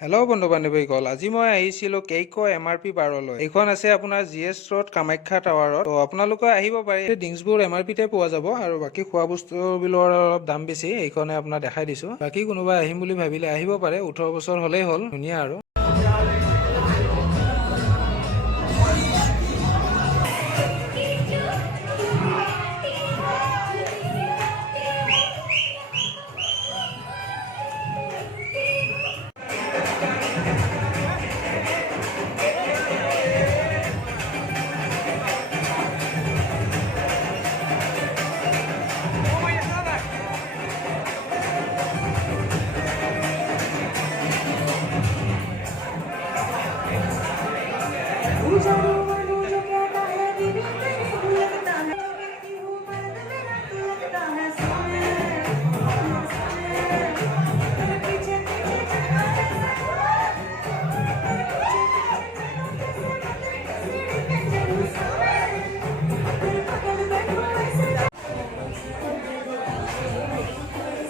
Hello' বন্ধু বান্ধৱীসকল, আজি মই আহিছিলোঁ কেইকৰ MRP বাৰলৈ। এইখন আছে আপোনাৰ GS ৰোড কামাখ্যা টাৱাৰত। তো আপোনালোকে আহিব পাৰে। ড্ৰিংকছবোৰ MRPতে পোৱা যাব আৰু বাকী খোৱা বস্তুবোৰৰ অলপ দাম বেছি। এইখনে আপোনাক দেখাই দিছোঁ। বাকী কোনোবা আহিম বুলি ভাবিলে আহিব পাৰে। 18 বছৰ হ'লেই হ'ল, ধুনীয়া আৰু।